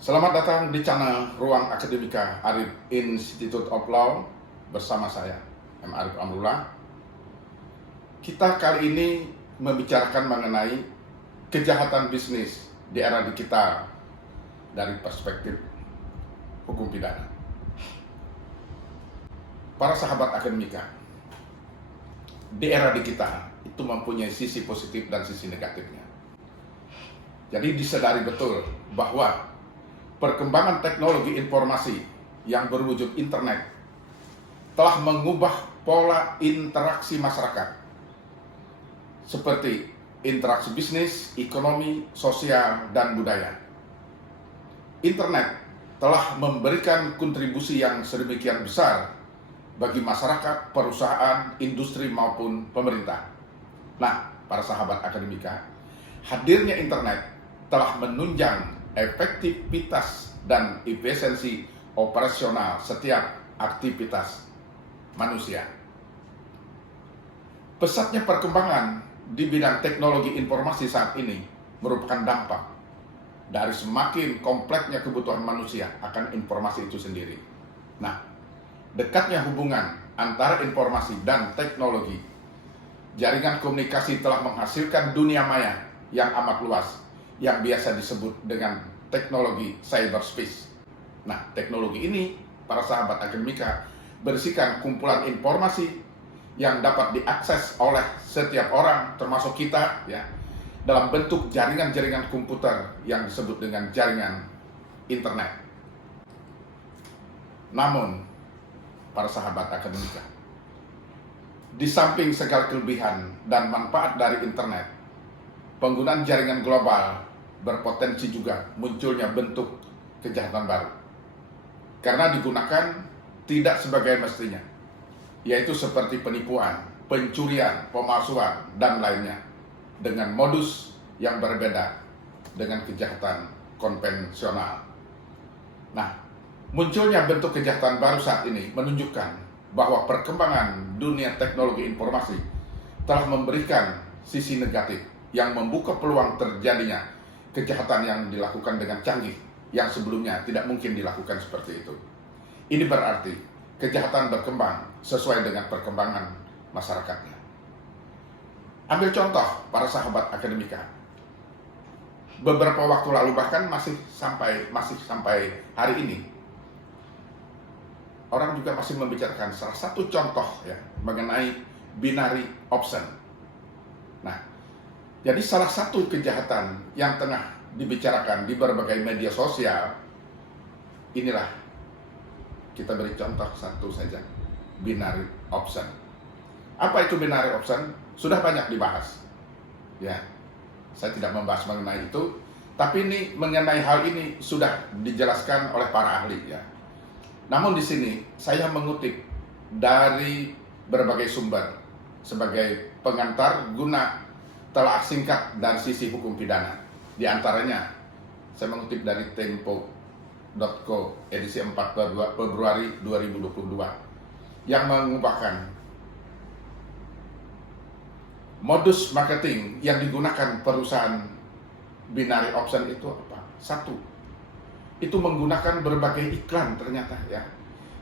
Selamat datang di channel Ruang Akademika Arif Institute of Law bersama saya, M. Arif Amrullah. Kita kali ini membicarakan mengenai kejahatan bisnis di era digital dari perspektif hukum pidana. Para sahabat akademika, di era digital itu mempunyai sisi positif dan sisi negatifnya. Jadi disadari betul bahwa perkembangan teknologi informasi yang berwujud internet telah mengubah pola interaksi masyarakat seperti interaksi bisnis, ekonomi, sosial, dan budaya. Internet telah memberikan kontribusi yang sedemikian besar bagi masyarakat, perusahaan, industri, maupun pemerintah. Nah, para sahabat akademika, hadirnya internet telah menunjang efektivitas dan efisiensi operasional setiap aktivitas manusia. Pesatnya perkembangan di bidang teknologi informasi saat ini merupakan dampak dari semakin kompleksnya kebutuhan manusia akan informasi itu sendiri. Nah, dekatnya hubungan antara informasi dan teknologi, jaringan komunikasi telah menghasilkan dunia maya yang amat luas, yang biasa disebut dengan teknologi cyberspace. Nah, teknologi ini, para sahabat akademika, berisikan kumpulan informasi yang dapat diakses oleh setiap orang, termasuk kita, ya, dalam bentuk jaringan-jaringan komputer yang disebut dengan jaringan internet. Namun, para sahabat akademika, di samping segala kelebihan dan manfaat dari internet, penggunaan jaringan global berpotensi juga munculnya bentuk kejahatan baru karena digunakan tidak sebagai mestinya, yaitu seperti penipuan, pencurian, pemalsuan, dan lainnya dengan modus yang berbeda dengan kejahatan konvensional. Nah, munculnya bentuk kejahatan baru saat ini menunjukkan bahwa perkembangan dunia teknologi informasi telah memberikan sisi negatif yang membuka peluang terjadinya kejahatan yang dilakukan dengan canggih yang sebelumnya tidak mungkin dilakukan seperti itu. Ini berarti kejahatan berkembang sesuai dengan perkembangan masyarakatnya. Ambil contoh para sahabat akademika. Beberapa waktu lalu, bahkan masih sampai hari ini, orang juga masih membicarakan salah satu contoh ya mengenai binary option. Nah, jadi salah satu kejahatan yang tengah dibicarakan di berbagai media sosial, inilah kita beri contoh satu saja, binary option. Apa itu binary option? Sudah banyak dibahas. Ya, saya tidak membahas mengenai itu, tapi ini mengenai hal ini sudah dijelaskan oleh para ahli ya. Namun di sini saya mengutip dari berbagai sumber sebagai pengantar guna telah singkat dari sisi hukum pidana. Di antaranya, saya mengutip dari Tempo.co edisi 4 Februari 2022 yang mengubahkan modus marketing yang digunakan perusahaan binary option itu apa? Satu, itu menggunakan berbagai iklan ternyata ya,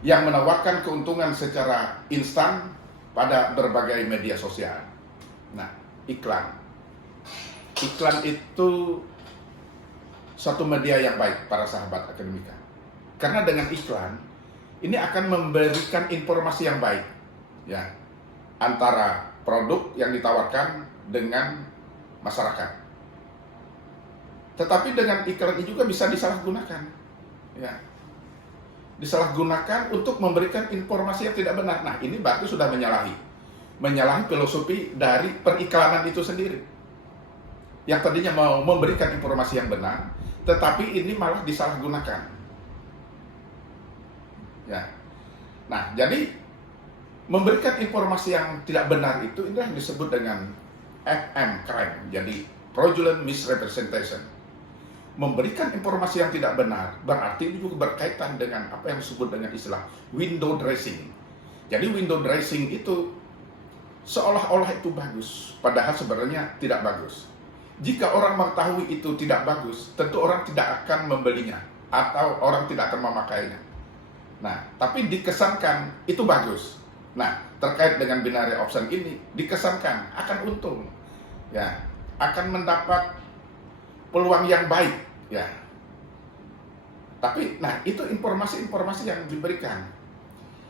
yang menawarkan keuntungan secara instan pada berbagai media sosial. Nah, iklan itu satu media yang baik para sahabat akademika, karena dengan iklan ini akan memberikan informasi yang baik ya antara produk yang ditawarkan dengan masyarakat. Tetapi dengan iklan ini juga bisa disalahgunakan ya, disalahgunakan untuk memberikan informasi yang tidak benar. Nah, ini berarti sudah menyalahi filosofi dari periklanan itu sendiri. Yang tadinya mau memberikan informasi yang benar, tetapi ini malah disalahgunakan. Ya. Nah, jadi memberikan informasi yang tidak benar itu inilah yang disebut dengan FM crime, jadi fraudulent misrepresentation. Memberikan informasi yang tidak benar berarti ini juga berkaitan dengan apa yang disebut dengan istilah window dressing. Jadi window dressing itu seolah-olah itu bagus, padahal sebenarnya tidak bagus. Jika orang mengetahui itu tidak bagus, tentu orang tidak akan membelinya. atau orang tidak akan memakainya. Nah, tapi dikesankan itu bagus. Nah, terkait dengan binary option ini dikesankan akan untung, ya, akan mendapat peluang yang baik, ya. Tapi, nah itu informasi-informasi yang diberikan.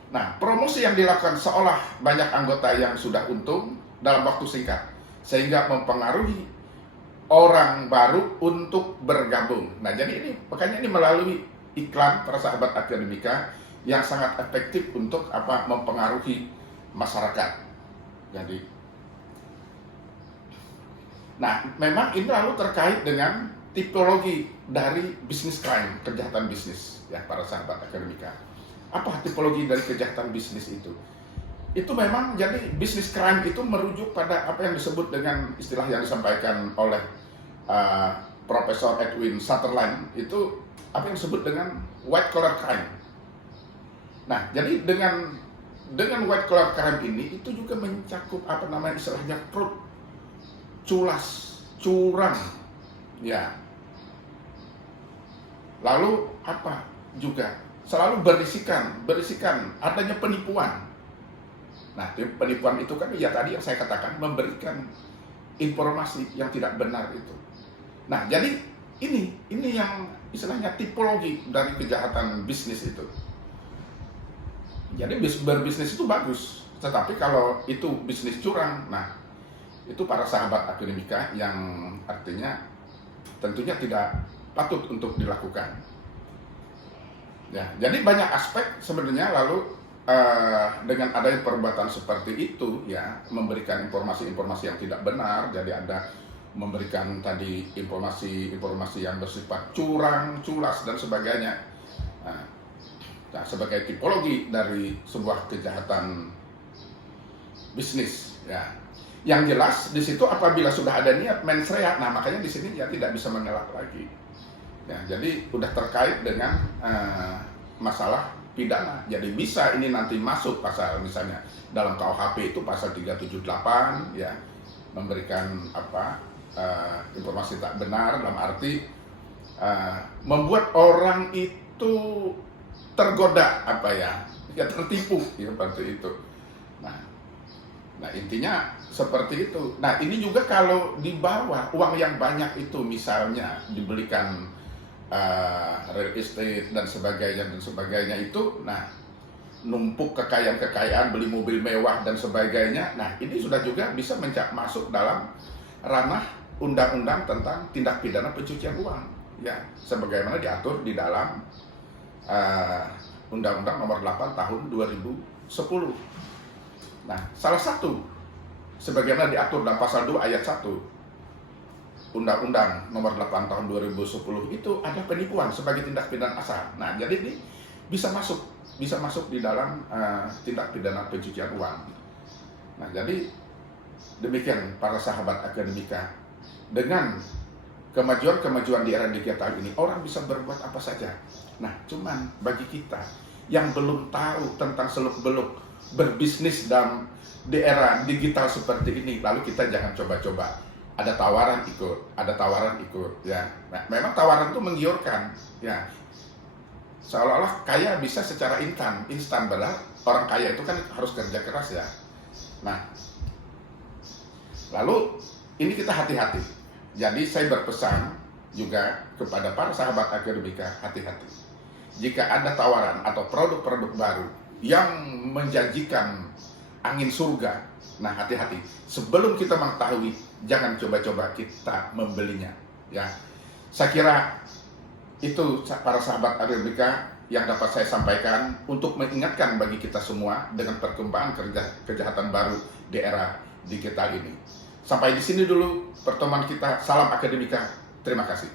Nah, promosi yang dilakukan seolah banyak anggota yang sudah untung dalam waktu singkat, sehingga mempengaruhi orang baru untuk bergabung. Nah, jadi ini makanya ini melalui iklan para sahabat akademika yang sangat efektif untuk mempengaruhi masyarakat. Jadi, nah memang ini lalu terkait dengan tipologi dari bisnis crime, kejahatan bisnis, ya para sahabat akademika. Apa tipologi dari kejahatan bisnis itu? Itu memang jadi bisnis crime itu merujuk pada apa yang disebut dengan istilah yang disampaikan oleh Profesor Edwin Sutherland, itu apa yang disebut dengan white collar crime. Nah, jadi dengan white collar crime ini itu juga mencakup istilahnya fraud, culas, curang, ya. Lalu juga selalu berisikan adanya penipuan. Nah, penipuan itu kan ya tadi yang saya katakan, memberikan informasi yang tidak benar itu. Nah, jadi ini yang istilahnya tipologi dari kejahatan bisnis itu. Jadi berbisnis itu bagus, tetapi kalau itu bisnis curang, nah itu para sahabat akademika yang artinya tentunya tidak patut untuk dilakukan. Ya, jadi banyak aspek sebenarnya lalu dengan adanya perbuatan seperti itu, ya, memberikan informasi-informasi yang tidak benar, jadi ada memberikan tadi informasi yang bersifat curang, culas dan sebagainya. Nah, sebagai tipologi dari sebuah kejahatan bisnis, ya. Yang jelas di situ apabila sudah ada niat mens rea, nah makanya di sini ya tidak bisa mengelak lagi. Ya, jadi udah terkait dengan masalah pidana. Jadi bisa ini nanti masuk pasal misalnya dalam KUHP itu pasal 378, ya, memberikan informasi tak benar dalam arti membuat orang itu tergoda tertipu, ya, seperti itu. Nah intinya seperti itu. Nah ini juga kalau di bawah uang yang banyak itu misalnya dibelikan real estate dan sebagainya itu, nah numpuk kekayaan, beli mobil mewah dan sebagainya. Nah ini sudah juga bisa masuk dalam ranah undang-undang tentang tindak pidana pencucian uang, ya, sebagaimana diatur di dalam Undang-Undang Nomor 8 Tahun 2010. Nah, salah satu sebagaimana diatur dalam pasal 2 ayat 1 Undang-Undang Nomor 8 Tahun 2010 itu ada penipuan sebagai tindak pidana asal. Nah, jadi ini bisa masuk di dalam tindak pidana pencucian uang. Nah, jadi demikian para sahabat akademika, dengan kemajuan di era digital ini orang bisa berbuat apa saja. Nah, cuman bagi kita yang belum tahu tentang seluk-beluk berbisnis di era digital seperti ini, lalu kita jangan coba-coba. Ada tawaran ikut, ya. Nah, memang tawaran itu menggiurkan, ya. Seolah-olah kaya bisa secara instan, padahal orang kaya itu kan harus kerja keras, ya. Nah, lalu ini kita hati-hati. Jadi saya berpesan juga kepada para sahabat akademika, hati-hati. Jika ada tawaran atau produk-produk baru yang menjanjikan angin surga, nah hati-hati. Sebelum kita mengetahui, jangan coba-coba kita membelinya, ya. Saya kira itu para sahabat akademika yang dapat saya sampaikan untuk mengingatkan bagi kita semua dengan perkembangan kejahatan baru di era digital ini. Sampai di sini dulu pertemuan kita. Salam akademika. Terima kasih.